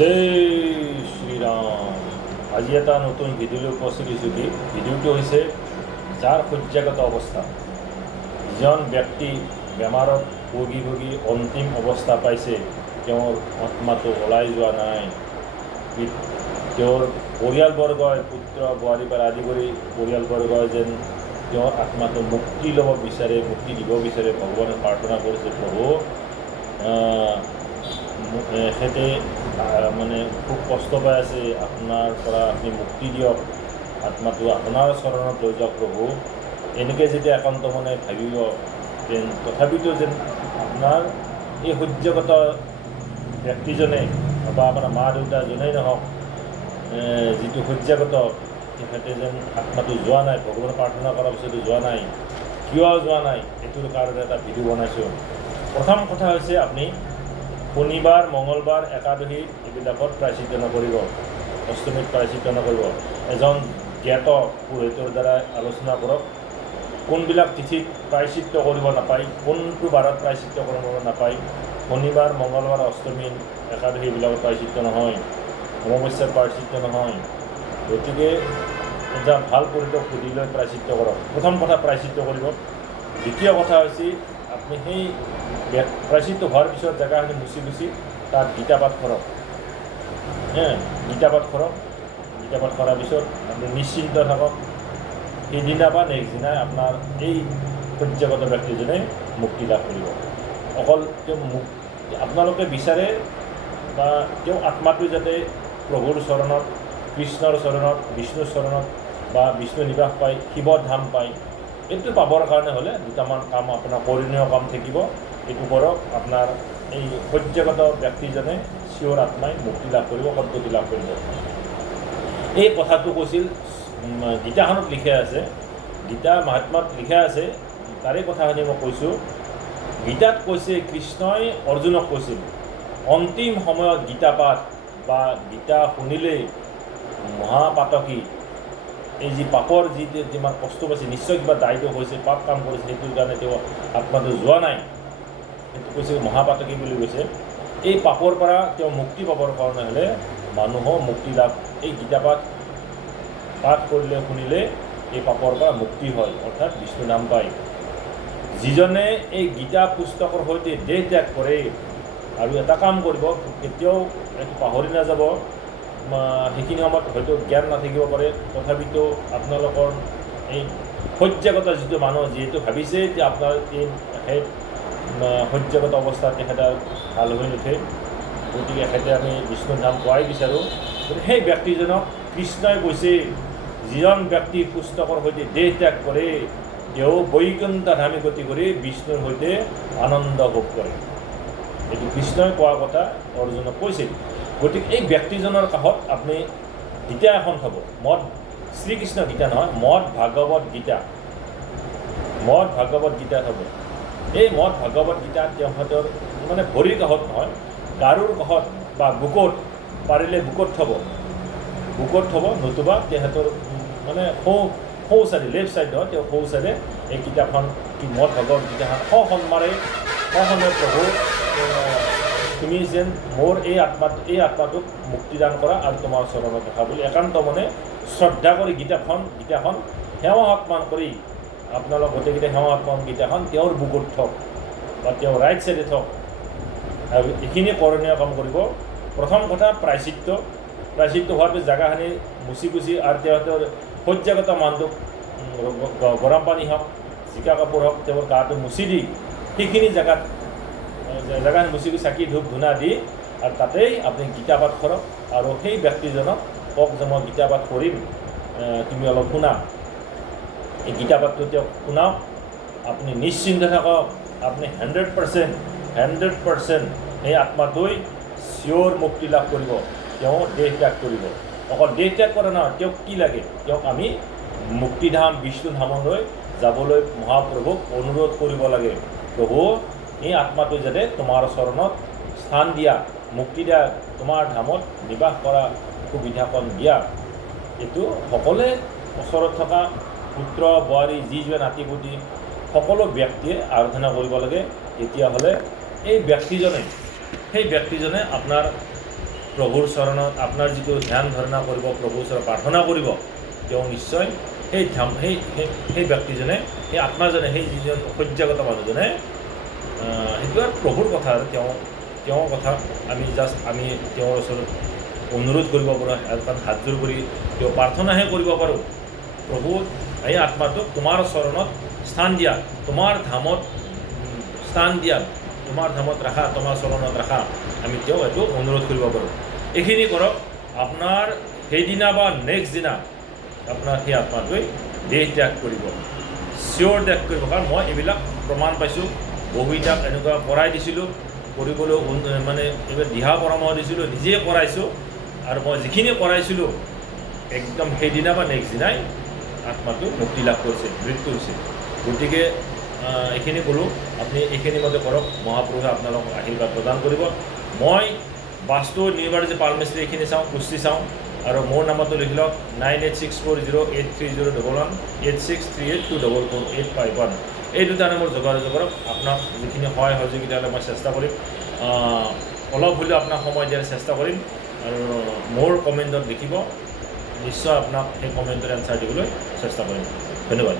জয় শ্ৰীৰাম। আজি এটা নতুন ভিডিঅ'লৈ উপস্থিত হৈছোঁ। ভিডিঅ'টো হৈছে যাৰ শয্যাগত অৱস্থা, যিজন ব্যক্তি বেমাৰত ভুগি অন্তিম অৱস্থা পাইছে, তেওঁৰ আত্মাটো ওলাই যোৱা নাই। তেওঁৰ পৰিয়ালবৰ্গই, পুত্ৰ বোৱাৰীৰ পৰা আদি কৰি পৰিয়ালবৰ্গই যেন তেওঁৰ আত্মাটো মুক্তি ল'ব বিচাৰে, মুক্তি দিব বিচাৰে। ভগৱানে প্ৰাৰ্থনা কৰিছে, প্ৰভু এখেতে মানে খুব কষ্ট পাই আছে, আপোনাৰ পৰা আপুনি মুক্তি দিয়ক, আত্মাটো আপোনাৰ চৰণত লৈ যাওক প্ৰভু। এনেকৈ যেতিয়া একান্ত মনে ভাবিব, যেন তথাপিতো যেন আপোনাৰ এই শয্যাগত ব্যক্তিজনে বা আপোনাৰ মা দেউতা যোনেই নহওক, যিটো শয্যাগত, তেখেতে যেন আত্মাটো যোৱা নাই, ভগৱানে প্ৰাৰ্থনা কৰাৰ পিছতো যোৱা নাই। কিয় যোৱা নাই, এইটোৰ কাৰণে এটা ভিডিঅ' বনাইছোঁ। প্ৰথম কথা হৈছে, আপুনি শনিবাৰ, মঙলবাৰ, একাদশী এইবিলাকত প্ৰায়চিত্য নকৰিব, অষ্টমীত প্ৰায়চিত্য নকৰিব। এজন জ্ঞাত পুৰোহিতৰ দ্বাৰা আলোচনা কৰক, কোনবিলাক তিথিত প্ৰায়চিত্য কৰিব নাপায়, কোনটো বাৰত প্ৰায়চিত্য কৰিব নাপায়। শনিবাৰ, মঙলবাৰ, অষ্টমী, একাদশী এইবিলাকত প্ৰায়চিত্য নহয়, অমাৱস্যাৰ প্ৰায়চিত্য নহয়। গতিকে এজন ভাল পুৰোহিতক সুধি লৈ প্ৰায়চিত্য কৰক। প্ৰথম কথা প্ৰায়চিত্য কৰিব। দ্বিতীয় কথা হৈছে, আপুনি সেই প্ৰায়চিত্য হোৱাৰ পিছত জেগাখিনি মুচি তাত গীতা পাঠ কৰক। গীতা পাঠ কৰক। গীতা পাঠ কৰাৰ পিছত আপুনি নিশ্চিন্ত থাকক, সেইদিনা বা নেক্সট দিনাই আপোনাৰ এই শয্যাগত ব্যক্তিজনে মুক্তি লাভ কৰিব। অকল তেওঁ আপোনালোকে বিচাৰে বা তেওঁ আত্মাটো যাতে প্ৰভুৰ চৰণত, কৃষ্ণৰ চৰণত, বিষ্ণুৰ চৰণত বা বিষ্ণু নিবাস পায়, শিৱৰ ধাম পায়, এইটো পাবৰ কাৰণে হ'লে দুটামান কাম আপোনাৰ কৰণীয় কাম থাকিব। এইটো কৰক, আপোনাৰ এই শয্যাগত ব্যক্তিজনে চিঞৰ আত্মাই মুক্তি লাভ কৰিব, সদ্গতি লাভ কৰিব। এই কথাটো কৈছিল গীতাখনত লিখা আছে, গীতা মহাত্মাত লিখা আছে, তাৰে কথাখিনি মই কৈছোঁ। গীতাত কৈছে, কৃষ্ণই অৰ্জুনক কৈছিল, অন্তিম সময়ত গীতা পাঠ বা গীতা শুনিলেই মহাপাতকী, এই যি পাপৰ যিমান কষ্ট পাইছে, নিশ্চয় কিবা দায়িত্ব হৈছে, পাপ কাম কৰিছে, সেইটোৰ কাৰণে তেওঁ আত্মাটো যোৱা নাই। সেইটো কৈছে মহাপাতকী বুলি কৈছে। এই পাপৰ পৰা তেওঁ মুক্তি পাবৰ কাৰণে হ'লে মানুহৰ মুক্তি লাভ, এই গীতা পাঠ কৰিলে, শুনিলে এই পাপৰ পৰা মুক্তি হয়, অৰ্থাৎ বিষ্ণু নাম পায়। যিজনে এই গীতা পুস্তকৰ সৈতে দেহ ত্যাগ কৰে আৰু এটা কাম কৰিব, কেতিয়াও এইটো পাহৰি নাযাব, সেইখিনি সময়ত হয়তো জ্ঞান নাথাকিব পাৰে, তথাপিতো আপোনালোকৰ এই শয্যাগত যিটো মানুহ, যিহেতু ভাবিছে যে আপোনাৰ এই শয্যাগত অৱস্থাত তেখেতে ভাল হৈ নুঠে, গতিকে এখেতে আমি বিষ্ণুৰ ধাম পোৱাই বিচাৰোঁ। গতিকে সেই ব্যক্তিজনক কৃষ্ণই কৈছে, যিজন ব্যক্তি পুস্তকৰ সৈতে দেহ ত্যাগ কৰে, তেওঁ বৈকুণ্ঠ ধামে গতি কৰি বিষ্ণুৰ সৈতে আনন্দ ভোগ কৰে। এইটো কৃষ্ণই কোৱা কথা অৰ্জুনক কৈছিল। গতিকে এই ব্যক্তিজনৰ কাষত আপুনি গীতা এখন থ'ব, শ্ৰীকৃষ্ণ গীতা নহয়, ভাগৱত গীতা থ'ব। এই ভাগৱত গীতা তেখেতৰ মানে ভৰিৰ কাষত নহয়, গাৰুৰ কাষত বা বুকুত, পাৰিলে বুকুত থ'ব, নতুবা তেখেতৰ মানে সোঁ চাইডে, লেফ্ট চাইড নহয়, তেওঁ সোঁ চাইডে এই কিতাপখন, ভাগৱত গীতাখন সখনে প্ৰভু, তুমি যেন মোৰ এই আত্মাটোক মুক্তিদান কৰা আৰু তোমাৰ চৰণত ৰখা বুলি একান্ত মনে শ্ৰদ্ধা কৰি গীতাখন সেৱা সন্মান কৰি আপোনালোক গোটেইকেইটা সেৱা সন্মান গীতাখন তেওঁৰ বুকুত থওক বা তেওঁৰ ৰাইট চাইডে থওক। আৰু এইখিনি কৰণীয় কাম কৰিব। প্ৰথম কথা প্ৰায়চিত্য হোৱাৰ পিছত জেগাখিনি মুচি আৰু তেওঁৰ শয্যাগত মানুহটোক গৰম পানী হওক, জিকা কাপোৰ হওক, তেওঁৰ গাটো মুচি দি সেইখিনি জেগাখিনি মুচি চাকি ধূপ ধূনা দি আৰু তাতেই আপুনি গীতা পাঠ কৰক। আৰু সেই ব্যক্তিজনক কওক যে মই গীতা পাঠ কৰিম, তুমি অলপ শুনা। এই গীতা পাঠটো তেওঁক শুনাওক, আপুনি নিশ্চিন্ত থাকক, আপুনি 100% সেই আত্মাটোৱে চিঞৰ মুক্তি লাভ কৰিব, তেওঁ দেহ ত্যাগ কৰিব। অকল দেহ ত্যাগ কৰা নহয়, তেওঁক কি লাগে, তেওঁক আমি মুক্তিধাম, বিষ্ণু ধামলৈ যাবলৈ মহাপ্ৰভুক অনুৰোধ কৰিব লাগে, প্ৰভু এই আত্মাটো যাতে তোমাৰ চৰণত স্থান দিয়া, মুক্তি দিয়া, তোমাৰ ধামত নিবাস কৰা সুবিধাকণ দিয়া। এইটো সকলোৱে ওচৰত থকা পুত্ৰ বোৱাৰী, যি নাতিপুতি সকলো ব্যক্তিয়ে আৰাধনা কৰিব লাগে। তেতিয়াহ'লে সেই ব্যক্তিজনে আপোনাৰ প্ৰভুৰ চৰণত আপোনাৰ যিটো ধ্যান ধাৰণা কৰিব, প্ৰভুৰ ওচৰত প্ৰাৰ্থনা কৰিব, তেওঁ নিশ্চয় সেই ব্যক্তিজনে, সেই আত্মাজনে, সেই যিজন সহ্যাগত মানুহজনে, সেইটো আৰু প্ৰভুৰ কথা আৰু তেওঁৰ কথা আমি তেওঁৰ ওচৰত অনুৰোধ কৰিব পাৰোঁ, তাত হাতযোৰ কৰি তেওঁ প্ৰাৰ্থনাহে কৰিব পাৰোঁ, প্ৰভু এই আত্মাটোক তোমাৰ চৰণত স্থান দিয়া, তোমাৰ ধামত স্থান দিয়া, তোমাৰ ধামত ৰাখা, তোমাৰ চৰণত ৰাখা, আমি তেওঁ এইটো অনুৰোধ কৰিব পাৰোঁ। এইখিনি কৰক, আপোনাৰ সেইদিনা বা নেক্সট দিনা আপোনাৰ সেই আত্মাটোৱে দেহ ত্যাগ কৰিব, চিয়ৰ ত্যাগ কৰিব। কাৰণ মই এইবিলাক প্ৰমাণ পাইছোঁ, বহুবিলাক এনেকুৱা কৰাই দিছিলোঁ, কৰিবলৈ মানে এইবাৰ দিহা পৰামৰ্শ দিছিলোঁ, নিজে কৰাইছোঁ, আৰু মই যিখিনি কৰাইছিলোঁ একদম সেইদিনা বা নেক্সট দিনাই আত্মাটো মুক্তি লাভ কৰিছে, মৃত্যু হৈছে। গতিকে এইখিনি ক'লোঁ, আপুনি এইখিনি মতে কৰক, মহাপুৰুষে আপোনালোকক আশীৰ্বাদ প্ৰদান কৰিব। মই বাস্তু নিৰ্বাচিত পালমিস্ত্ৰী এইখিনি চাওঁ, কুস্তি চাওঁ, আৰু মোৰ নাম্বাৰটো লিখি লওক 9864083011 8638244851। এই দুটা নম্বৰ যোগাযোগ কৰক। আপোনাক যিখিনি সহায় সহযোগিতা হ'লে মই চেষ্টা কৰিম, অলপ হ'লেও আপোনাক সময় দিয়াৰ চেষ্টা কৰিম, আৰু মোৰ কমেণ্টত লিখিব, নিশ্চয় আপোনাক সেই কমেণ্টৰ এনচাৰ দিবলৈ চেষ্টা কৰিম। ধন্যবাদ।